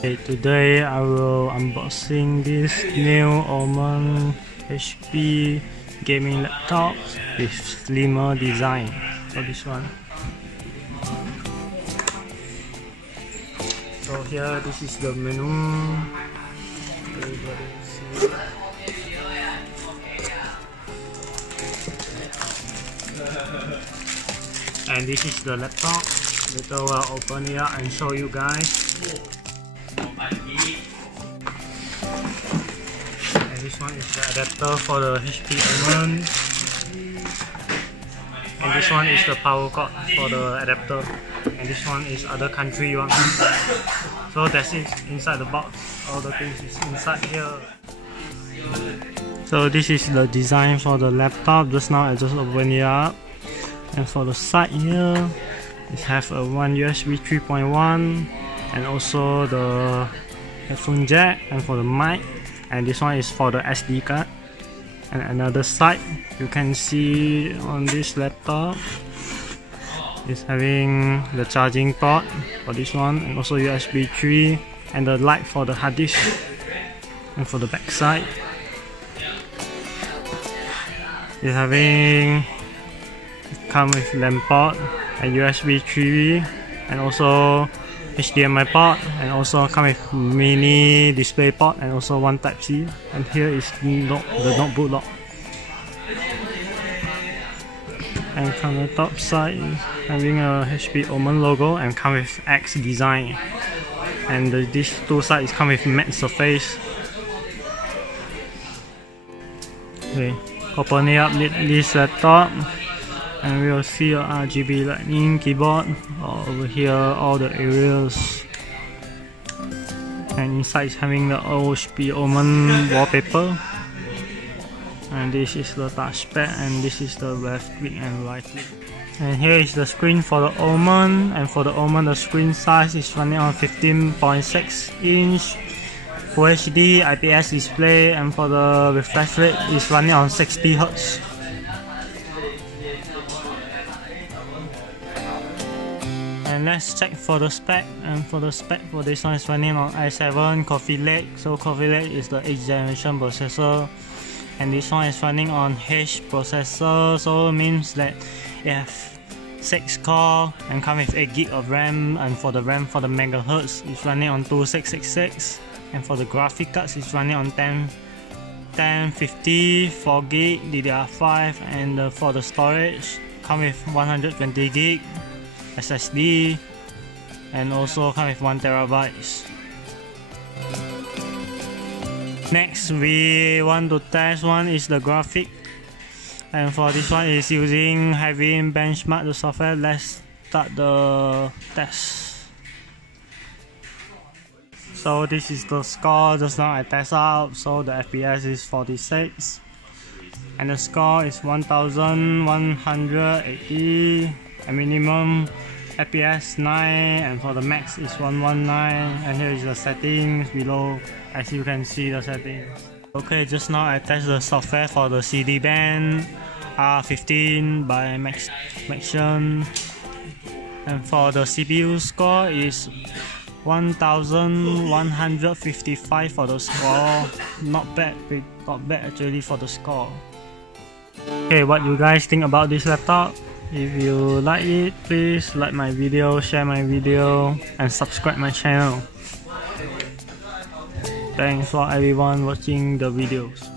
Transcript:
Okay, today I will unboxing this new Omen HP gaming laptop with slimmer design. So this one. So here, this is the menu. And this is the laptop. Later we'll open it up and show you guys. And this one is the adapter for the HP Omen. And this one is the power cord for the adapter. And this one is other country one. So that's it inside the box. All the things is inside here. So this is the design for the laptop. Just now I just opened it up. And for the side here, it has a one USB 3.1 and also the headphone jack, and for the mic, and this one is for the SD card. And another side you can see on this laptop is having the charging port for this one, and also USB 3 and the light for the hard disk. And for the back side, it's having come with LAN port and USB 3 and also HDMI port, and also come with mini display port and also one Type-C. And here is the notebook lock. And from the top side, having a HP Omen logo and come with X design. And these two sides come with matte surface. Okay, open it up this laptop. And we will see a RGB lightning keyboard over here, all the areas. And inside is having the HP Omen wallpaper. And this is the touchpad, and this is the left click and right click. And here is the screen for the Omen. And for the Omen, the screen size is running on 15.6 inch Full HD IPS display, and for the refresh rate is running on 60 Hz. And let's check for the spec. And for the spec for this one is running on i7 Coffee Lake. So Coffee Lake is the 8th generation processor, and this one is running on H processor, so it means that it has 6 core and come with 8 GB of RAM. And for the RAM for the megahertz is running on 2666, and for the graphic cards is running on 1050 4 GB DDR5, and for the storage come with 120 GB SSD, and also come with 1 TB. Next, we want to test one is the graphic, and for this one is using heavy benchmark the software. Let's start the test. So this is the score just now I test out. So the FPS is 46 and the score is 1180, and minimum FPS 9, and for the max is 119. And here is the settings below, as you can see the settings. Okay, just now I test the software for the CD band R15 by Maxion, and for the CPU score is 1155 for the score. Not bad actually for the score. Okay, what you guys think about this laptop? If you like it, please like my video, share my video, and subscribe my channel. Thanks for everyone watching the videos.